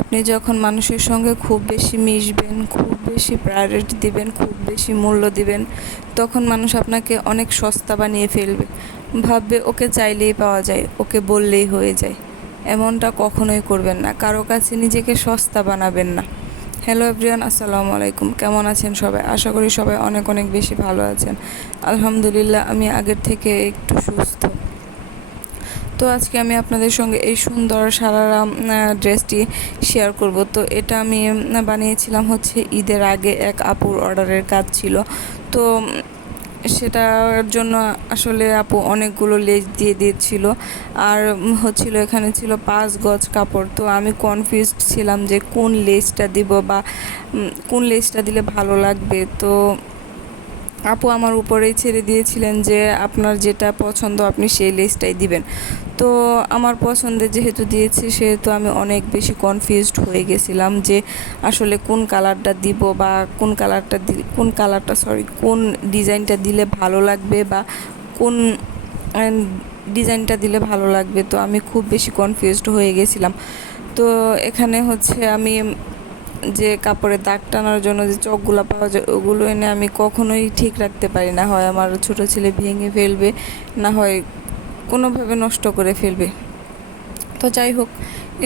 আপনি যখন মানুষের সঙ্গে খুব বেশি মিশবেন, খুব বেশি প্রায়োরিটি দিবেন, খুব বেশি মূল্য দিবেন, তখন মানুষ আপনাকে অনেক সস্তা বানিয়ে ফেলবে। ভাববে ওকে চাইলেই পাওয়া যায়, ওকে বললেই হয়ে যায়। এমনটা কখনোই করবেন না, কারো কাছে নিজেকে সস্তা বানাবেন না। হ্যালো এভরিওয়ান, আসসালামু আলাইকুম। কেমন আছেন সবাই? আশা করি সবাই অনেক অনেক বেশি ভালো আছেন। আলহামদুলিল্লাহ, আমি আগের থেকে একটু সুস্থ। তো আজকে আমি আপনাদের সঙ্গে এই সুন্দর সারারা ড্রেসটি শেয়ার করব। তো এটা আমি বানিয়েছিলাম হচ্ছে ঈদের আগে, এক আপুর অর্ডারের কাজ ছিল। তো সেটার জন্য আসলে আপু অনেকগুলো লেস দিয়ে দিয়েছিল, আর হচ্ছিল এখানে ছিল 5 গজ কাপড়। তো আমি কনফিউজড ছিলাম যে কোন লেসটা দিব বা কোন লেসটা দিলে ভালো লাগবে। তো আপু আমার উপরেই ছেড়ে দিয়েছিলেন যে আপনার যেটা পছন্দ আপনি সেই লেসটাই দিবেন। তো আমার পছন্দের যেহেতু দিয়েছি, সেহেতু আমি অনেক বেশি কনফিউজড হয়ে গেছিলাম যে আসলে কোন কালারটা দিব বা কোন ডিজাইনটা দিলে ভালো লাগবে বা কোন ডিজাইনটা দিলে ভালো লাগবে। তো আমি খুব বেশি কনফিউজড হয়ে গেছিলাম। তো এখানে হচ্ছে আমি যে কাপড়ে দাগ টানার জন্য যে চকগুলো পাওয়া যায়, ওগুলো এনে আমি কখনোই ঠিক রাখতে পারি না। হয় আমার ছোট ছেলে ভেঙে ফেলবে, না হয় কোনোভাবে নষ্ট করে ফেলবে। তো যাই হোক,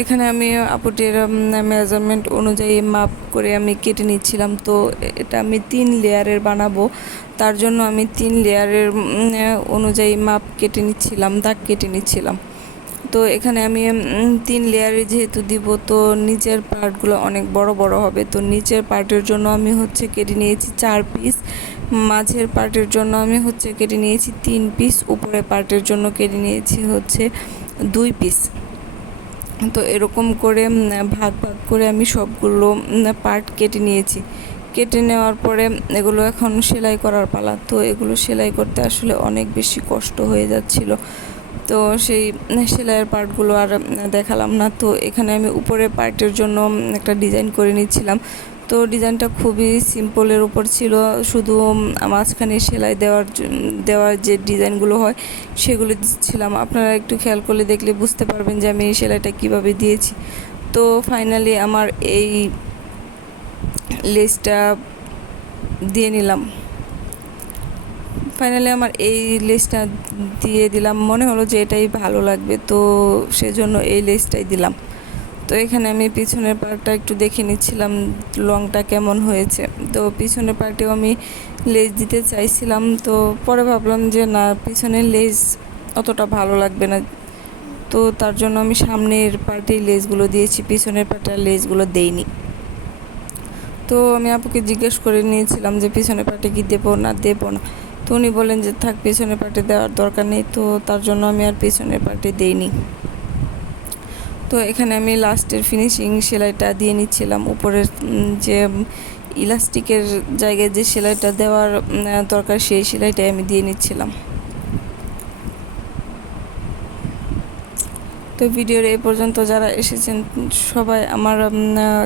এখানে আমি আপুটির মেজারমেন্ট অনুযায়ী মাপ করে আমি কেটে নিচ্ছিলাম। তো এটা আমি 3 লেয়ারের বানাবো, তার জন্য আমি 3 লেয়ারের অনুযায়ী মাপ কেটে নিচ্ছিলাম, দাগ কেটে নিচ্ছিলাম। তো এখানে আমি 3 লেয়ারে যেহেতু দিব, তো নিচের পার্টগুলো অনেক বড় বড় হবে। তো নিচের পার্টের জন্য আমি হচ্ছে কেটে নিয়েছি 4 পিস, মাঝের পার্টের জন্য আমি হচ্ছে কেটে নিয়েছি 3 পিস, উপরের পার্টের জন্য কেটে নিয়েছি হচ্ছে 2 পিস। তো এরকম করে ভাগ ভাগ করে আমি সবগুলো পার্ট কেটে নিয়েছি। কেটে নেওয়ার পরে এগুলো এখন সেলাই করার পালা। তো এগুলো সেলাই করতে আসলে অনেক বেশি কষ্ট হয়ে যাচ্ছিল। তো সেই সেলাইয়ের পার্টগুলো আর দেখালাম না। তো এখানে আমি উপরের পার্টের জন্য একটা ডিজাইন করে নিচ্ছিলাম। তো ডিজাইনটা খুবই সিম্পলের উপর ছিল, শুধু মাঝখানে সেলাই দেওয়ার যে ডিজাইনগুলো হয় সেগুলো দিচ্ছিলাম। আপনারা একটু খেয়াল করলে দেখলে বুঝতে পারবেন যে আমি এই সেলাইটা কীভাবে দিয়েছি। তো ফাইনালি আমার এই লেসটা দিয়ে নিলাম। ফাইনালি আমার এই লেসটা দিয়ে দিলাম, মনে হলো যে এটাই ভালো লাগবে, তো সেজন্য এই লেসটাই দিলাম। তো এখানে আমি পিছনের পার্টটা একটু দেখে নিচ্ছিলাম লংটা কেমন হয়েছে। তো পিছনের পার্টেও আমি লেস দিতে চাইছিলাম, তো পরে ভাবলাম যে না, পিছনের লেস অতটা ভালো লাগবে না। তো তার জন্য আমি সামনের পার্টেই লেসগুলো দিয়েছি, পিছনের পার্টের লেসগুলো দেইনি। তো আমি আপুকে জিজ্ঞেস করে নিয়েছিলাম যে পিছনের পার্টে কি দেবো না দেবো না। তো উনি বলেন যে থাক, পিছনের পার্টে দেওয়ার দরকার নেই। তো তার জন্য আমি আর পিছনের পার্টে দেইনি। তো এখানে আমি লাস্টের ফিনিশিং সেলাইটা দিয়ে নিচ্ছিলাম। উপরের যে ইলাস্টিকের জায়গায় যে সেলাইটা দেওয়ার দরকার, সেই সেলাইটাই আমি দিয়ে নিচ্ছিলাম। তো ভিডিওর এই পর্যন্ত যারা এসেছেন সবাই আমার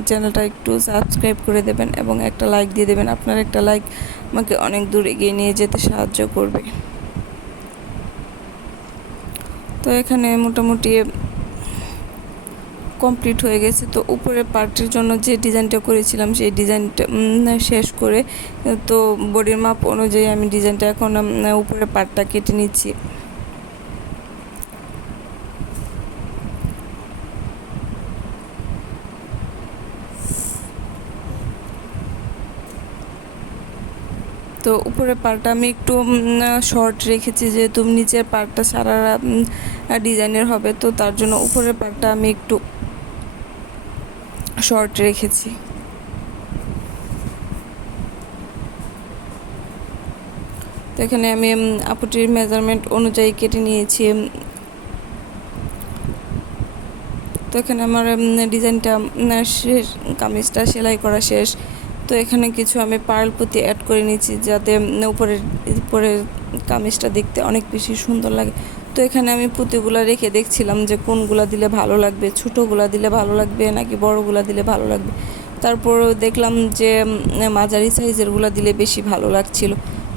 চ্যানেলটা একটু সাবস্ক্রাইব করে দেবেন এবং একটা লাইক দিয়ে দেবেন। আপনার একটা লাইক আমাকে অনেক দূর এগিয়ে নিয়ে যেতে সাহায্য করবে। তো এখানে মোটামুটি কমপ্লিট হয়ে গেছে। তো উপরের পার্টের জন্য যে ডিজাইনটা করেছিলাম সেই ডিজাইনটা শেষ করে, তো বডির মাপ অনুযায়ী আমি ডিজাইনটা এখন উপরের পার্টটা কেটে নিচ্ছি। তো উপরের পার্টটা আমি একটু শর্ট রেখেছি, যেহেতু নিচের পার্টটা সারা ডিজাইনের হবে। তো তার জন্য উপরের পার্টটা আমি একটু শর্ট রেখেছি। তো এখানে আমি আপুটির মেজারমেন্ট অনুযায়ী কেটে নিয়েছি। তো এখানে আমার ডিজাইনটা শেষ, কামিজটা সেলাই করা শেষ। তো এখানে কিছু আমি পার্ল পুঁতি অ্যাড করে নিয়েছি, যাতে উপরের কামিজটা দেখতে অনেক বেশি সুন্দর লাগে। তো এখানে আমি পুঁতিগুলো রেখে দেখছিলাম যে কোনগুলা দিলে ভালো লাগবে, ছোটোগুলা দিলে ভালো লাগবে নাকি বড়গুলা দিলে ভালো লাগবে। তারপরও দেখলাম যে মাঝারি সাইজেরগুলো দিলে বেশি ভালো লাগছিল।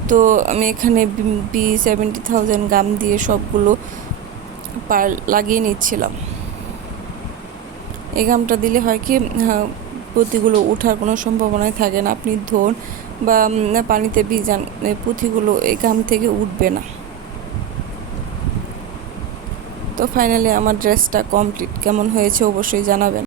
তো আমি এখানে B70,000 গাম দিয়ে সবগুলো পার্ল লাগিয়ে নিচ্ছিলাম। এই ঘামটা দিলে হয় কি পুঁতিগুলো ওঠার কোনো সম্ভাবনাই থাকে না। আপনি ধোন বা পানিতে ভিজান, পুঁতিগুলো এই ঘাম থেকে উঠবে না। তো ফাইনালি আমার ড্রেসটা কমপ্লিট। কেমন হয়েছে অবশ্যই জানাবেন।